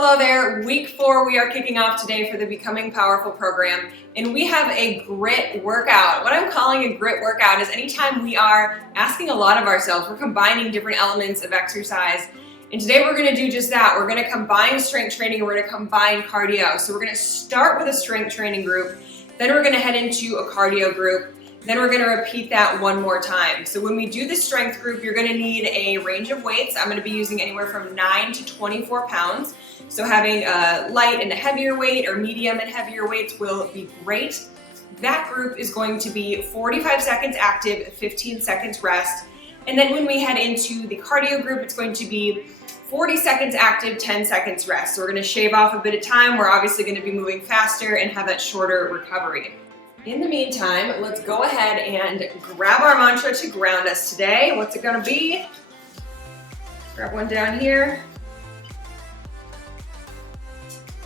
Hello there, week 4 we are kicking off today for the Becoming Powerful program, and we have a grit workout. What I'm calling a grit workout is anytime we are asking a lot of ourselves, we're combining different elements of exercise, and today we're going to do just that. We're going to combine strength training and we're going to combine cardio. So we're going to start with a strength training group, then we're going to head into a cardio group, then we're going to repeat that one more time. So when we do the strength group, you're going to need a range of weights. I'm going to be using anywhere from 9 to 24 pounds. So having a light and a heavier weight or medium and heavier weights will be great. That group is going to be 45 seconds active, 15 seconds rest. And then when we head into the cardio group, it's going to be 40 seconds active, 10 seconds rest. So we're going to shave off a bit of time. We're obviously going to be moving faster and have that shorter recovery. In the meantime, let's go ahead and grab our mantra to ground us today. What's it going to be? Grab one down here.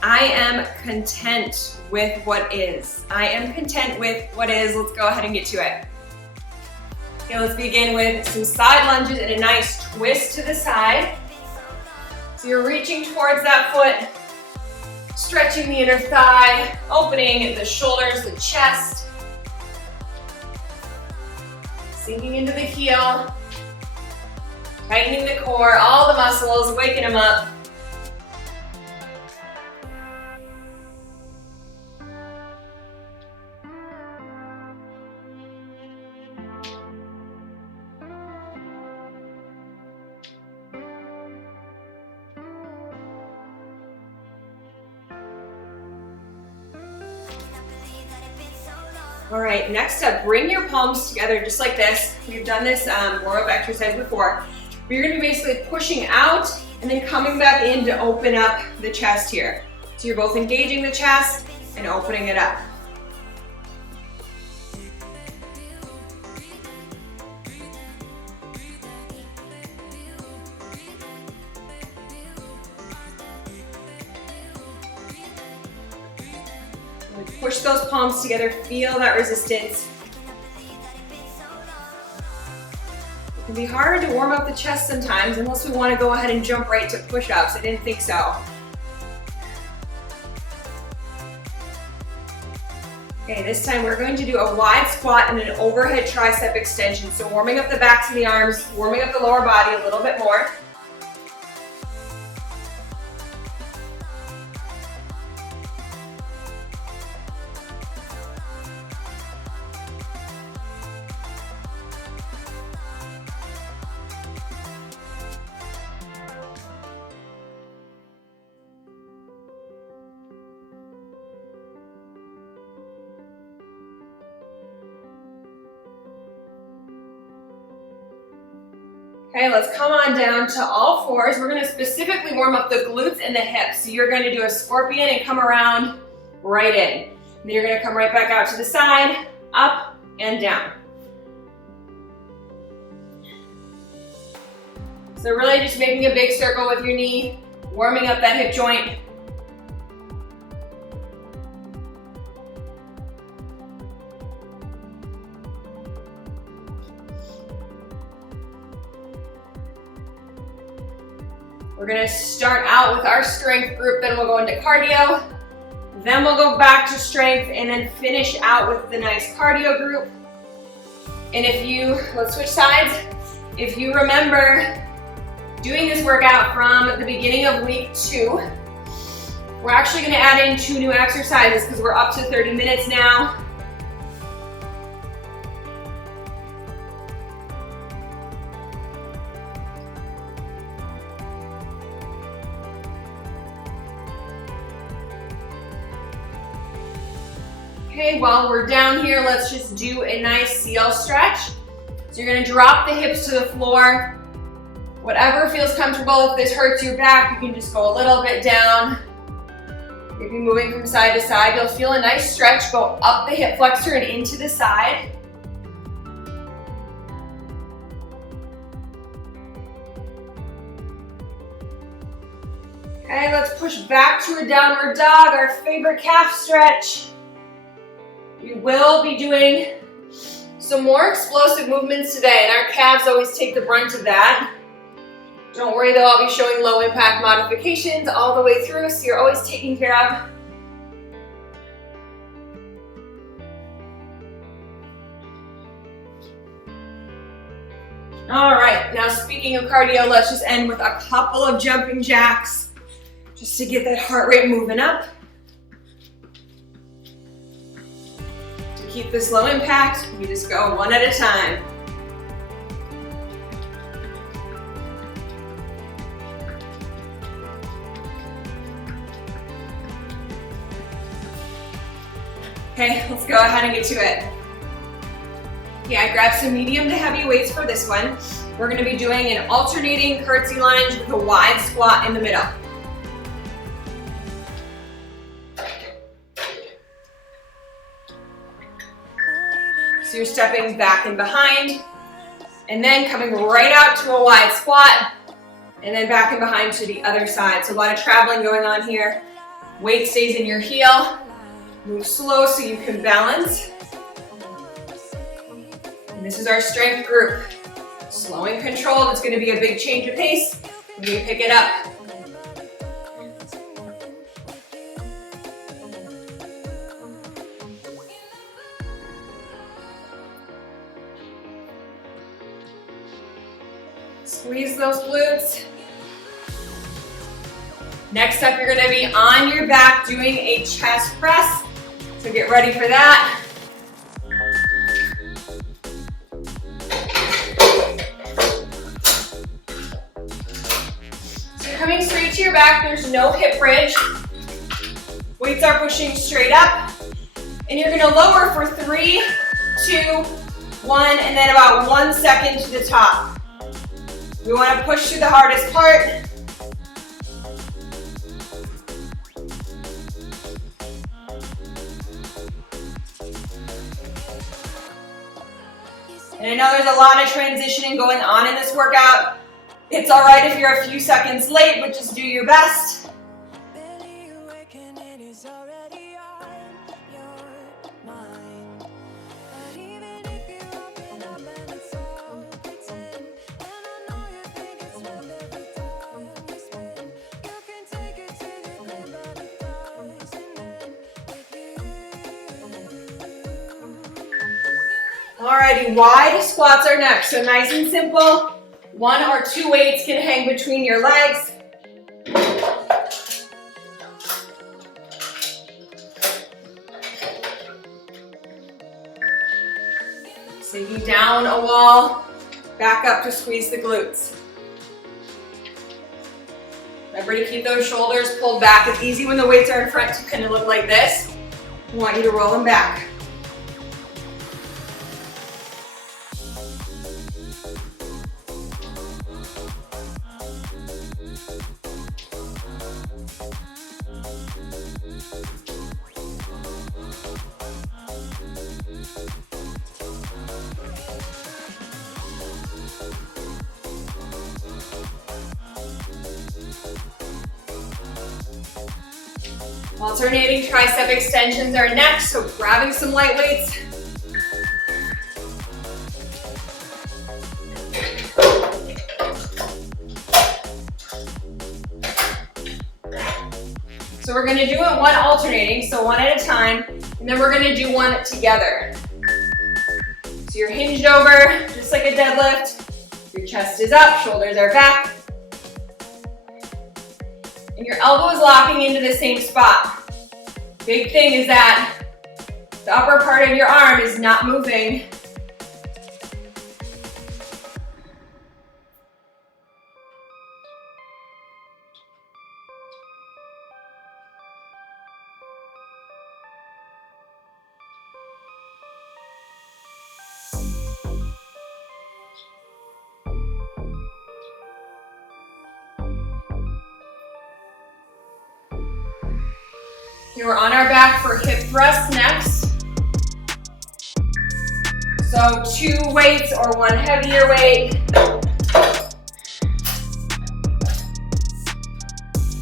I am content with what is. I am content with what is. Let's go ahead and get to it. Okay, let's begin with some side lunges and a nice twist to the side. So you're reaching towards that foot, stretching the inner thigh, opening the shoulders, the chest, sinking into the heel, tightening the core, all the muscles, waking them up. All right, next up, bring your palms together just like this. We've done this warm-up exercise before. But you're gonna be basically pushing out and then coming back in to open up the chest here. So you're both engaging the chest and opening it up. Push those palms together, feel that resistance. It can be hard to warm up the chest sometimes unless we want to go ahead and jump right to push-ups. I didn't think so. Okay, this time we're going to do a wide squat and an overhead tricep extension. So warming up the backs of the arms, warming up the lower body a little bit more. Okay, let's come on down to all fours. We're going to specifically warm up the glutes and the hips. So you're going to do a scorpion and come around right in. And then you're going to come right back out to the side, up and down. So really just making a big circle with your knee, warming up that hip joint. We're going to start out with our strength group, then we'll go into cardio, then we'll go back to strength, and then finish out with the nice cardio group. And let's switch sides. If you remember doing this workout from the beginning of week 2, we're actually going to add in 2 new exercises because we're up to 30 minutes now. Okay, while we're down here, let's just do a nice seal stretch. So you're going to drop the hips to the floor. Whatever feels comfortable. If this hurts your back, you can just go a little bit down. If you're moving from side to side, you'll feel a nice stretch. Go up the hip flexor and into the side. Okay, let's push back to a downward dog, our favorite calf stretch. We will be doing some more explosive movements today, and our calves always take the brunt of that. Don't worry though, I'll be showing low impact modifications all the way through, so you're always taken care of. All right, now speaking of cardio, let's just end with a couple of jumping jacks just to get that heart rate moving up. To keep this low impact, we just go one at a time. Okay, let's go ahead and get to it. Okay, I grabbed some medium to heavy weights for this one. We're gonna be doing an alternating curtsy lunge with a wide squat in the middle. So you're stepping back and behind, and then coming right out to a wide squat, and then back and behind to the other side. So a lot of traveling going on here. Weight stays in your heel. Move slow so you can balance. And this is our strength group. Slow and controlled, it's going to be a big change of pace when you pick it up. Squeeze those glutes. Next up, you're going to be on your back doing a chest press. So get ready for that. So you're coming straight to your back. There's no hip bridge. Weights are pushing straight up. And you're going to lower for 3, 2, 1, and then about 1 second to the top. We want to push through the hardest part. And I know there's a lot of transitioning going on in this workout. It's all right if you're a few seconds late, but just do your best. Alrighty, wide squats are next. So nice and simple. 1 or 2 weights can hang between your legs. Sinking down a wall, back up to squeeze the glutes. Remember to keep those shoulders pulled back. It's easy when the weights are in front to kind of look like this. I want you to roll them back. Alternating tricep extensions are next, so grabbing some light weights. So we're going to do it one alternating, so one at a time, and then we're going to do one together. So you're hinged over, just like a deadlift. Your chest is up, shoulders are back. And your elbow is locking into the same spot. Big thing is that the upper part of your arm is not moving. Okay, we're on our back for hip thrusts next. So 2 weights or 1 heavier weight.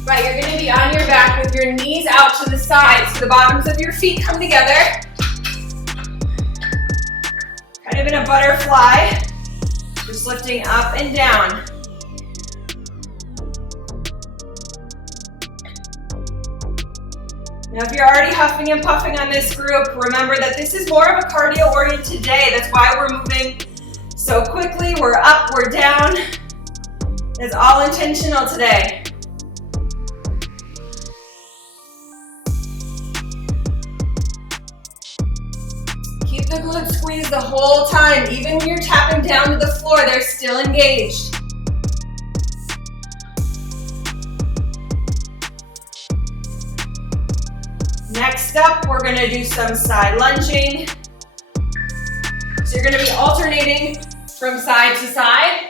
Right, you're going to be on your back with your knees out to the sides, so the bottoms of your feet come together. Kind of in a butterfly, just lifting up and down. Now, if you're already huffing and puffing on this group, remember that this is more of a cardio-oriented day. That's why we're moving so quickly. We're up, we're down. It's all intentional today. Keep the glutes squeezed the whole time. Even when you're tapping down to the floor, they're still engaged. Next up, we're gonna do some side lunging. So you're gonna be alternating from side to side.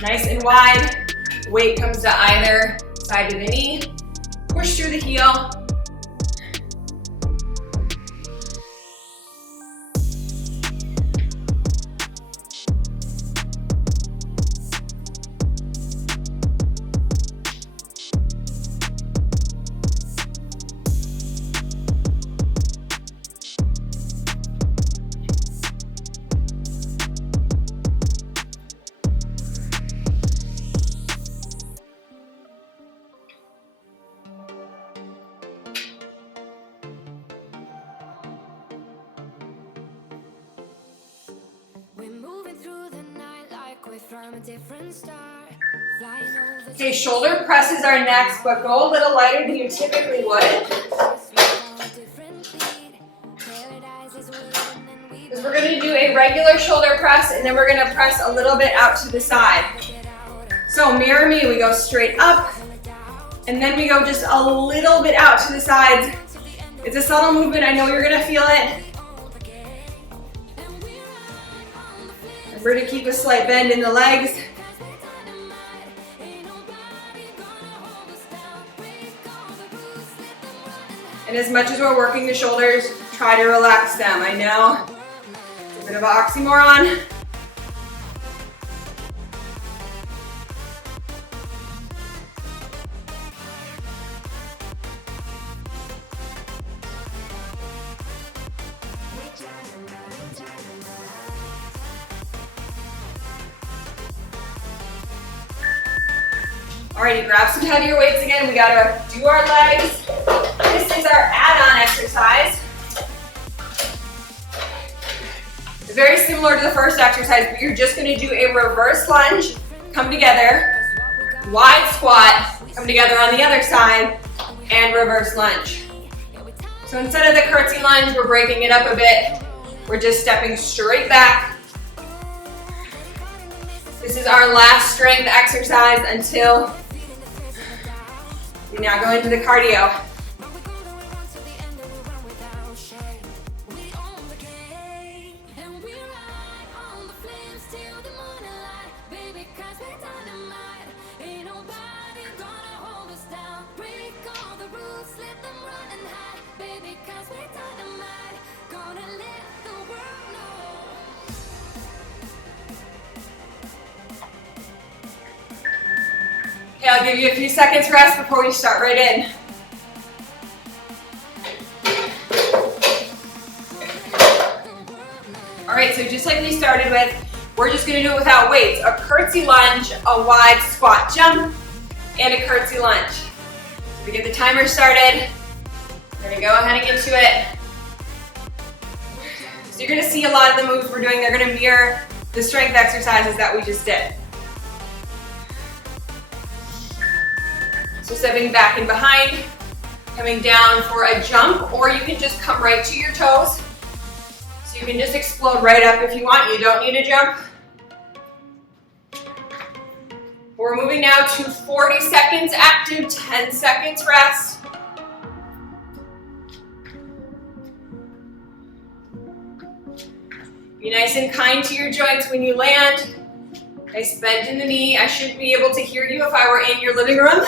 Nice and wide. Weight comes to either side of the knee. Push through the heel. Okay, shoulder presses are next, but go a little lighter than you typically would. Because we're going to do a regular shoulder press, and then we're going to press a little bit out to the side. So mirror me, we go straight up, and then we go just a little bit out to the sides. It's a subtle movement, I know you're going to feel it. Remember to keep a slight bend in the legs. And as much as we're working the shoulders, try to relax them. I know, it's a bit of an oxymoron. Alrighty, grab some heavier weights again. We gotta do our legs. This is our add-on exercise. It's very similar to the first exercise, but you're just gonna do a reverse lunge, come together, wide squat, come together on the other side, and reverse lunge. So instead of the curtsy lunge, we're breaking it up a bit. We're just stepping straight back. This is our last strength exercise until we now go into the cardio. Okay, I'll give you a few seconds rest before we start right in. All right, so just like we started with, we're just gonna do it without weights. A curtsy lunge, a wide squat jump, and a curtsy lunge. So we get the timer started. We're gonna go ahead and get to it. So you're gonna see a lot of the moves we're doing, they're gonna mirror the strength exercises that we just did. So stepping back and behind, coming down for a jump, or you can just come right to your toes. So you can just explode right up if you want, you don't need to jump. We're moving now to 40 seconds active, 10 seconds rest. Be nice and kind to your joints when you land. Nice bend in the knee. I should be able to hear you if I were in your living room.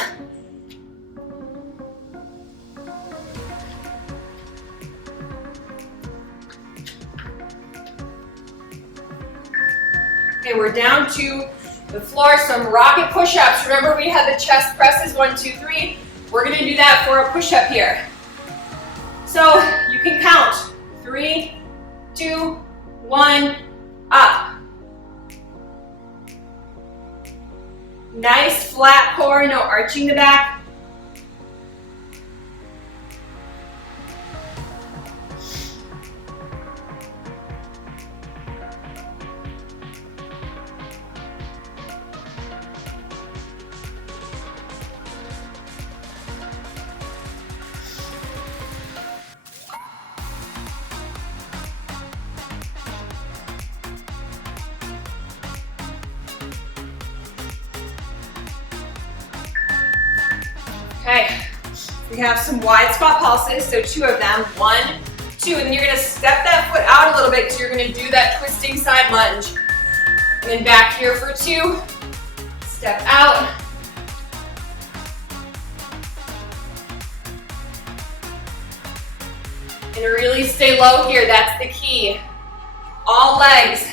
Okay, we're down to the floor, some rocket push-ups. Remember we had the chest presses, 1, 2, 3. We're gonna do that for a push-up here. So you can count 3, 2, 1, up. Nice flat core, no arching the back. Okay, we have some wide squat pulses, so 2 of them, 1, 2, and then you're gonna step that foot out a little bit, so you're gonna do that twisting side lunge. And then back here for 2, step out. And really stay low here, that's the key. All legs.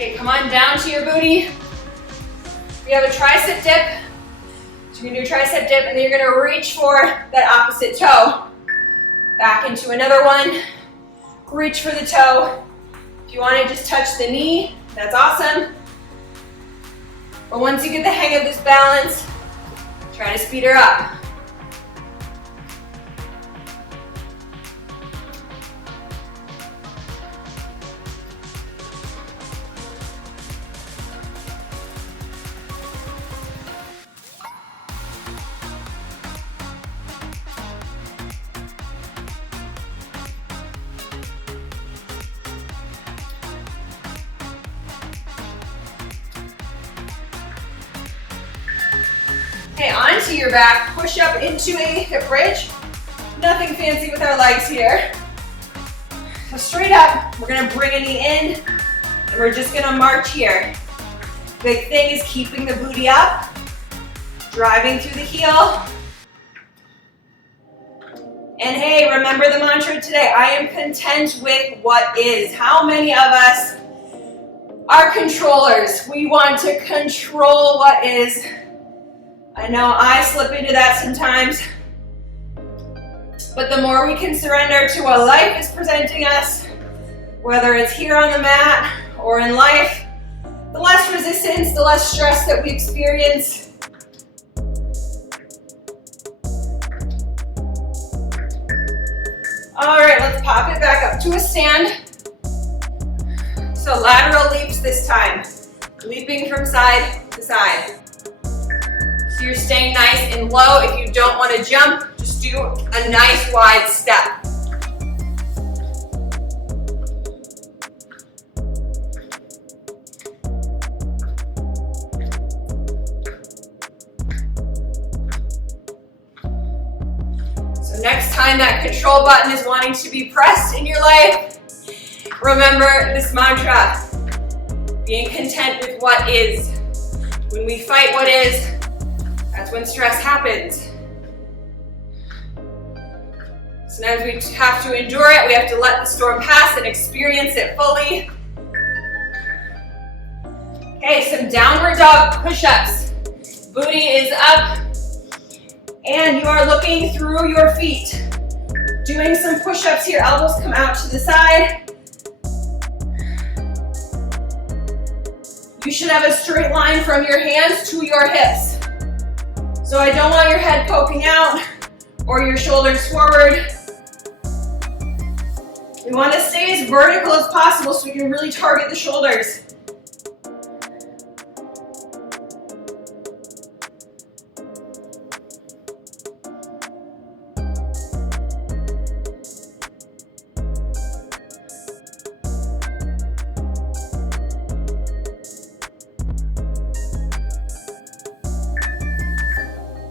Okay, come on down to your booty. We have a tricep dip. So you're gonna do a tricep dip and then you're gonna reach for that opposite toe. Back into another one. Reach for the toe. If you wanna just touch the knee, that's awesome. But once you get the hang of this balance, try to speed her up. Okay, onto your back, push up into a hip bridge. Nothing fancy with our legs here. So straight up, we're gonna bring a knee in, and we're just gonna march here. Big thing is keeping the booty up, driving through the heel. And hey, remember the mantra today, I am content with what is. How many of us are controllers? We want to control what is. I know I slip into that sometimes, but the more we can surrender to what life is presenting us, whether it's here on the mat or in life, the less resistance, the less stress that we experience. All right, let's pop it back up to a stand. So lateral leaps this time, leaping from side to side. So you're staying nice and low. If you don't want to jump, just do a nice wide step. So next time that control button is wanting to be pressed in your life, remember this mantra, being content with what is. When we fight what is, that's when stress happens. Sometimes we have to endure it. We have to let the storm pass and experience it fully. Okay, some downward dog push-ups. Booty is up, and you are looking through your feet. Doing some push-ups here. Elbows come out to the side. You should have a straight line from your hands to your hips. So I don't want your head poking out or your shoulders forward. We want to stay as vertical as possible so we can really target the shoulders.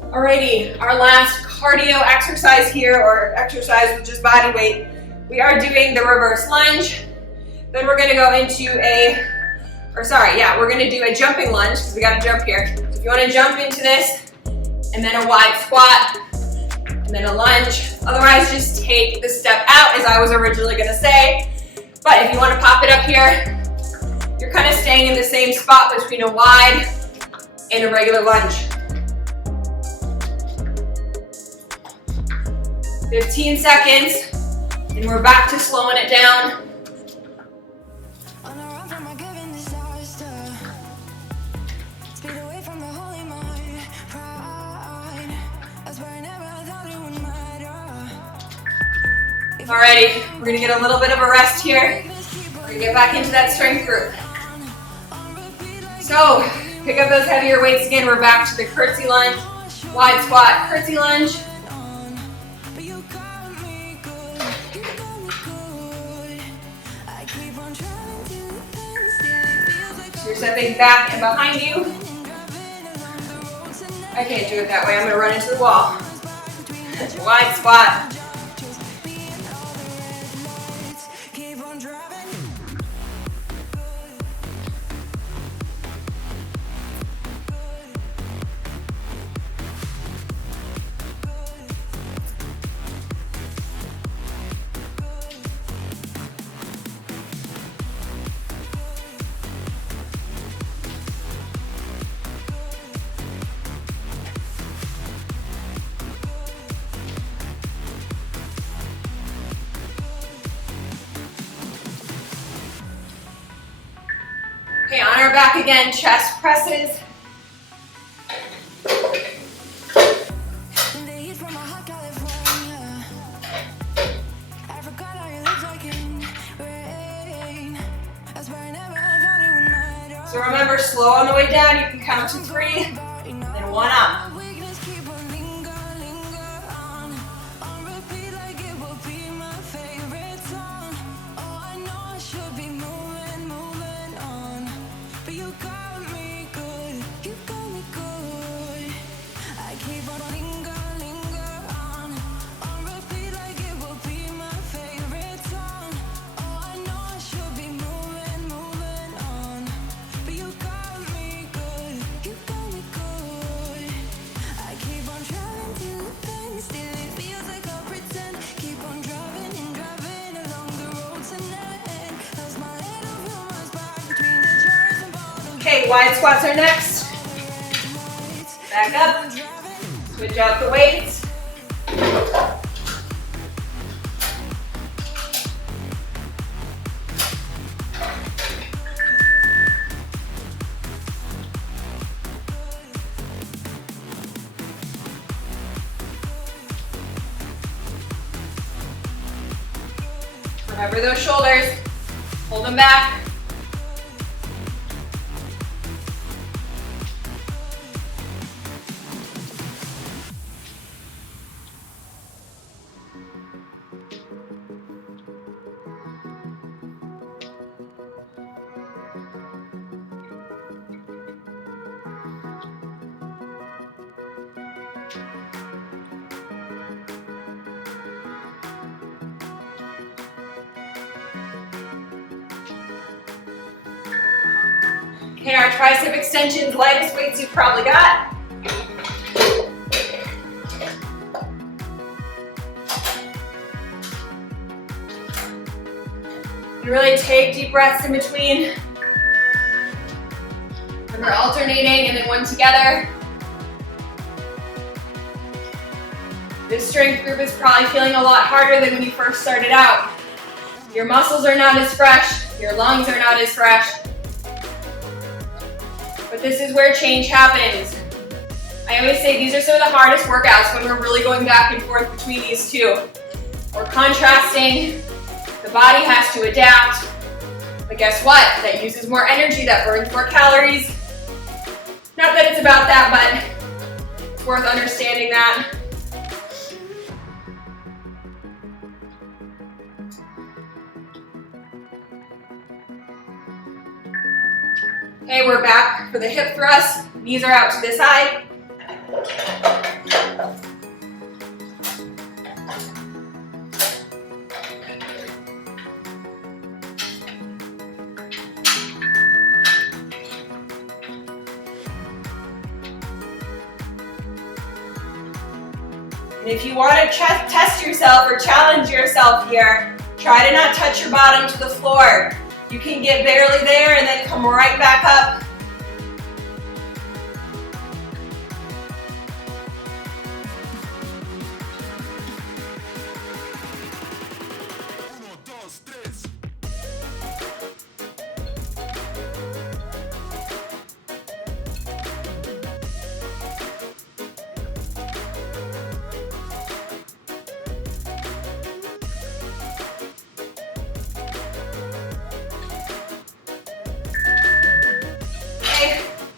Alrighty, our last cardio exercise here, or exercise with just body weight. We are doing the reverse lunge. Then we're going to go into a we're gonna do a jumping lunge because we gotta jump here. So if you wanna jump into this, and then a wide squat, and then a lunge. Otherwise, just take the step out, as I was originally gonna say. But if you wanna pop it up here, you're kind of staying in the same spot between a wide and a regular lunge. 15 seconds, and we're back to slowing it down. Alrighty, we're gonna get a little bit of a rest here. We're gonna get back into that strength group. So, pick up those heavier weights again. We're back to the curtsy lunge, wide squat, curtsy lunge. So you're stepping back and behind you. I can't do it that way. I'm gonna run into the wall. Wide squat. Okay, on our back again, chest presses. So remember, slow on the way down. You can count to 3, then 1 up. Okay, wide squats are next. Back up. Switch out the weights. Remember those shoulders. Hold them back. Okay, our tricep extensions, lightest weights you've probably got. And really take deep breaths in between. And we're alternating and then one together. This strength group is probably feeling a lot harder than when you first started out. Your muscles are not as fresh, your lungs are not as fresh. But this is where change happens. I always say these are some of the hardest workouts when we're really going back and forth between these two. We're contrasting, the body has to adapt, but guess what? That uses more energy, that burns more calories. Not that it's about that, but it's worth understanding that. Okay, we're back for the hip thrust. Knees are out to the side. And if you want to test yourself or challenge yourself here, try to not touch your bottom to the floor. You can get barely there and then come right back up.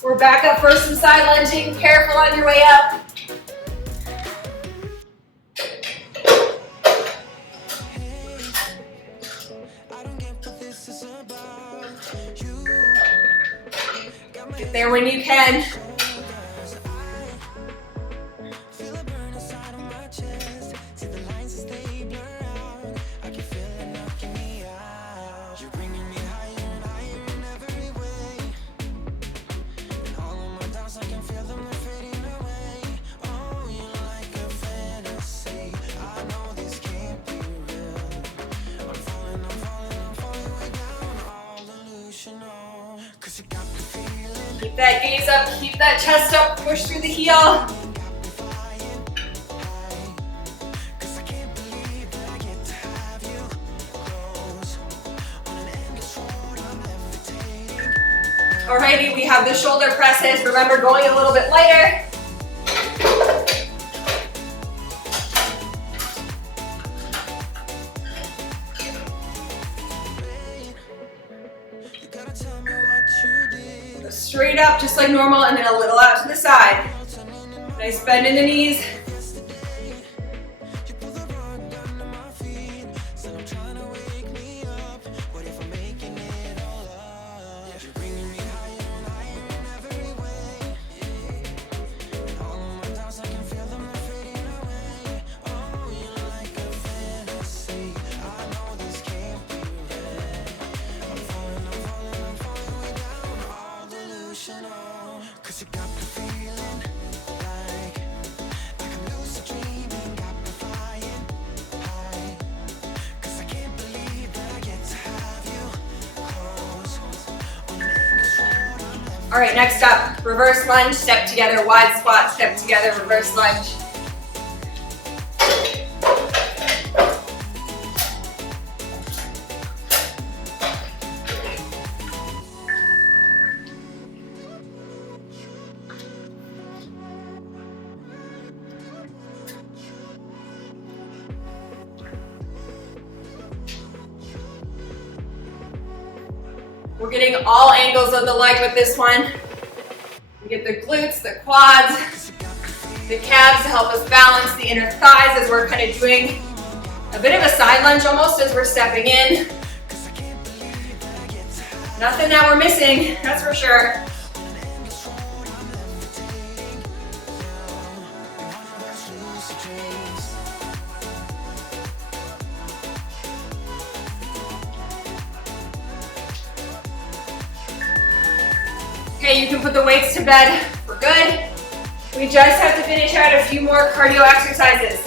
We're back up for some side lunging. Careful on your way up. Get there when you can. Keep that gaze up, keep that chest up, push through the heel. Alrighty, we have the shoulder presses. Remember, going a little bit lighter. Straight up, just like normal, and then a little out to the side. Nice bend in the knees. All right, next up, reverse lunge, step together, wide squat, step together, reverse lunge. We're getting all angles of the leg with this one. We get the glutes, the quads, the calves to help us balance the inner thighs as we're kind of doing a bit of a side lunge almost as we're stepping in. Nothing that we're missing, that's for sure. Okay, you can put the weights to bed. We're good. We just have to finish out a few more cardio exercises.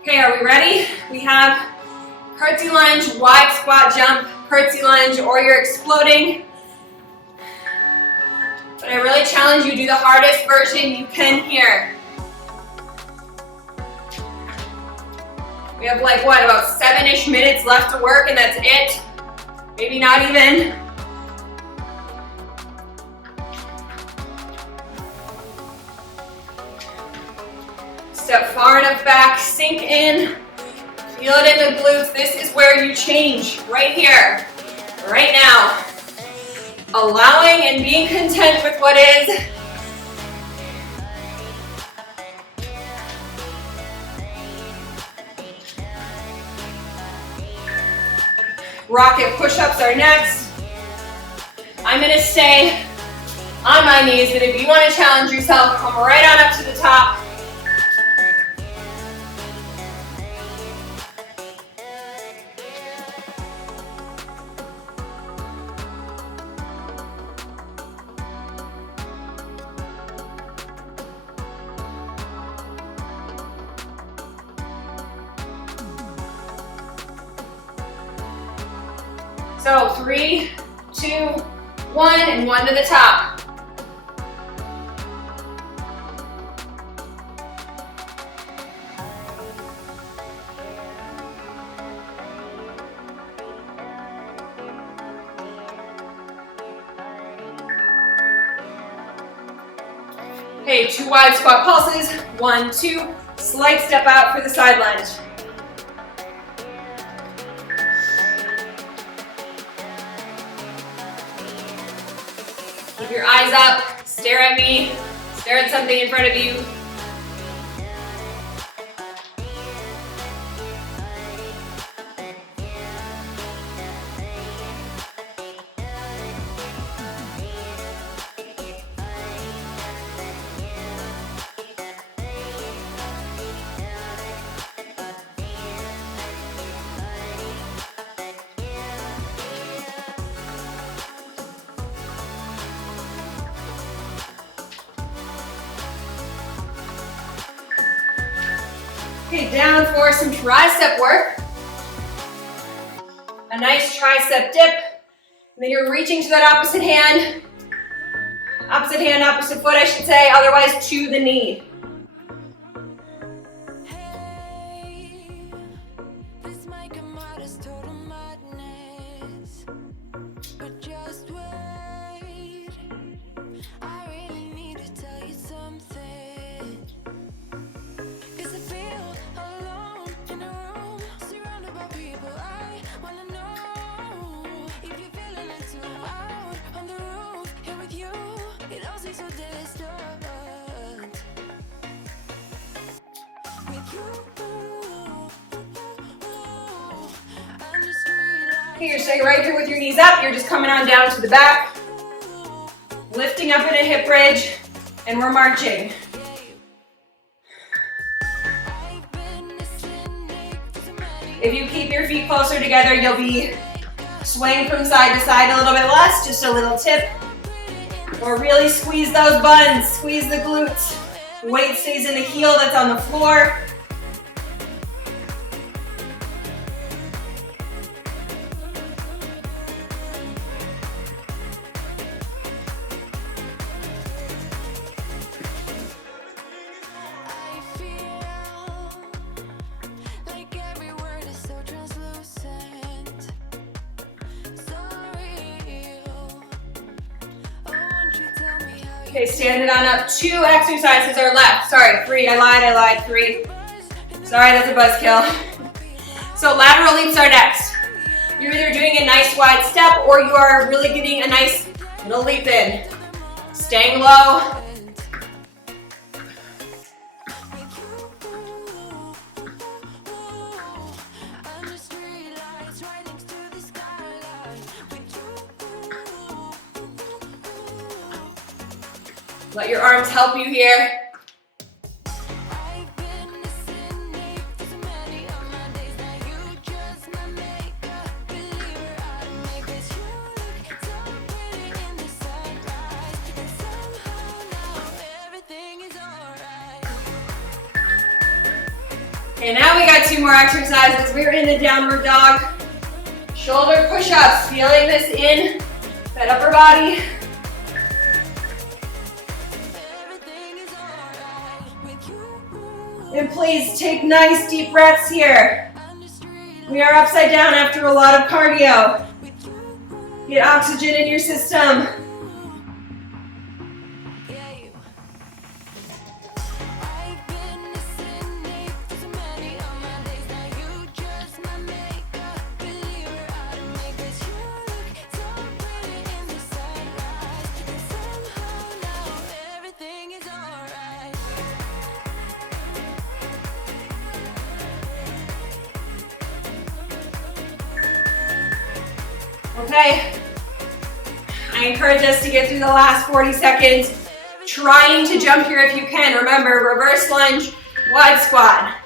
Okay, are we ready? We have curtsy lunge, wide squat jump, curtsy lunge, or you're exploding. But I really challenge you, do the hardest version you can here. We have like, what, about 7-ish minutes left to work and that's it? Maybe not even. Step far enough back, sink in, feel it in the glutes. This is where you change, right here, right now. Allowing and being content with what is. Rocket push-ups are next. I'm gonna stay on my knees, but if you want to challenge yourself, come right on up to the top. So 3, 2, 1, and 1 to the top. Okay, 2 wide squat pulses. 1, 2, slight step out for the side lunge. Keep your eyes up, stare at me, stare at something in front of you. Okay, down for some tricep work. A nice tricep dip. And then you're reaching to that opposite hand, opposite foot, I should say, otherwise to the knee. Okay, you're staying right here with your knees up. You're just coming on down to the back, lifting up in a hip bridge, and we're marching. If you keep your feet closer together, you'll be swaying from side to side a little bit less, just a little tip. Or really squeeze those buns, squeeze the glutes. Weight stays in the heel that's on the floor. Okay, stand it on up. 2 exercises are left. Sorry, 3. I lied. 3. Sorry, that's a buzzkill. So lateral leaps are next. You're either doing a nice wide step or you are really getting a nice little leap in. Staying low. Let your arms help you here. Okay, now we got 2 more exercises. We're in the downward dog. Shoulder push-ups, feeling this in that upper body. And please take nice deep breaths here. We are upside down after a lot of cardio. Get oxygen in your system. Okay, I encourage us to get through the last 40 seconds, trying to jump here if you can. Remember, reverse lunge, wide squat.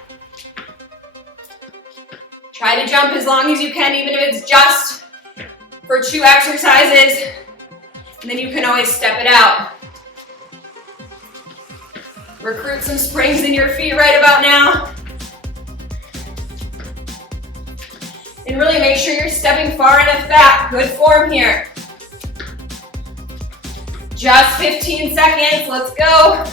Try to jump as long as you can, even if it's just for 2 exercises, and then you can always step it out. Recruit some springs in your feet right about now. And really make sure you're stepping far enough back. Good form here. Just 15 seconds, let's go.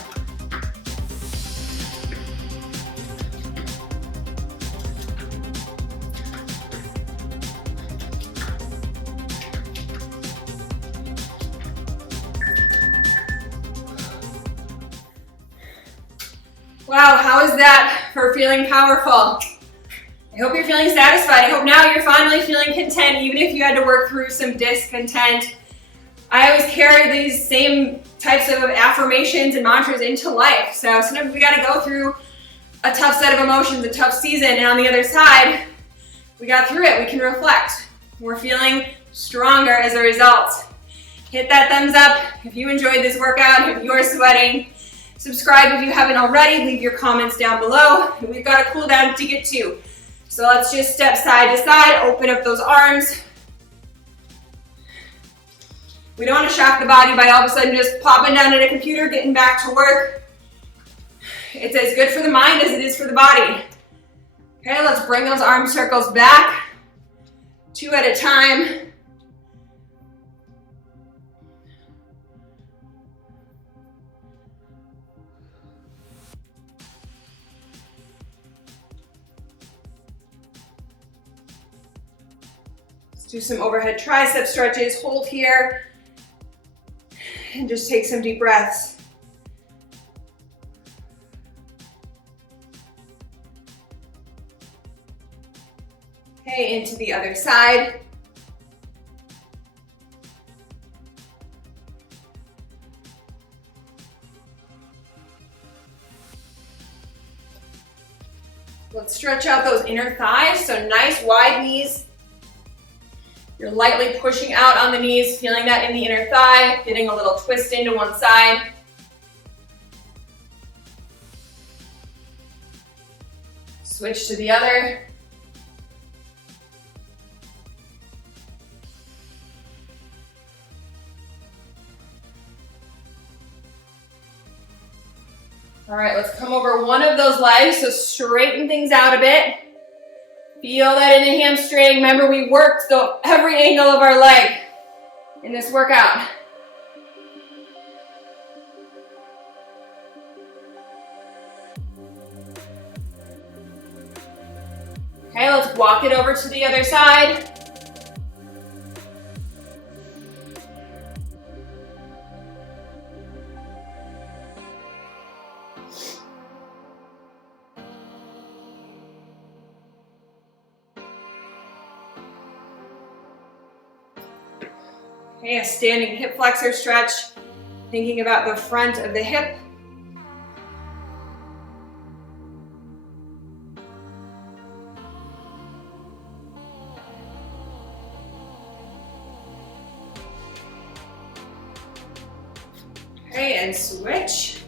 Wow, how is that for feeling powerful? I hope you're feeling satisfied. I hope now you're finally feeling content, even if you had to work through some discontent. I always carry these same types of affirmations and mantras into life. So sometimes we gotta go through a tough set of emotions, a tough season, and on the other side, we got through it, we can reflect. We're feeling stronger as a result. Hit that thumbs up if you enjoyed this workout, if you're sweating. Subscribe if you haven't already, leave your comments down below. We've got a cool down to get to. So let's just step side to side, open up those arms. We don't want to shock the body by all of a sudden just popping down at a computer, getting back to work. It's as good for the mind as it is for the body. Okay, let's bring those arm circles back, 2 at a time. Do some overhead tricep stretches, hold here, and just take some deep breaths. Okay, into the other side. Let's stretch out those inner thighs, so nice wide knees. You're lightly pushing out on the knees, feeling that in the inner thigh, getting a little twist into one side. Switch to the other. All right, let's come over one of those legs, so straighten things out a bit. Feel that in the hamstring. Remember, we worked every angle of our leg in this workout. Okay, let's walk it over to the other side. Okay, a standing hip flexor stretch, thinking about the front of the hip. Okay, and switch.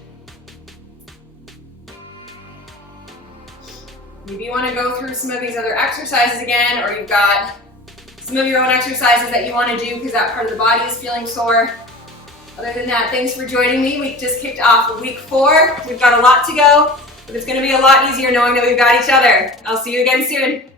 Maybe you want to go through some of these other exercises again, or you've got some of your own exercises that you want to do because that part of the body is feeling sore. Other than that, thanks for joining me. We just kicked off week 4. We've got a lot to go, but it's going to be a lot easier knowing that we've got each other. I'll see you again soon.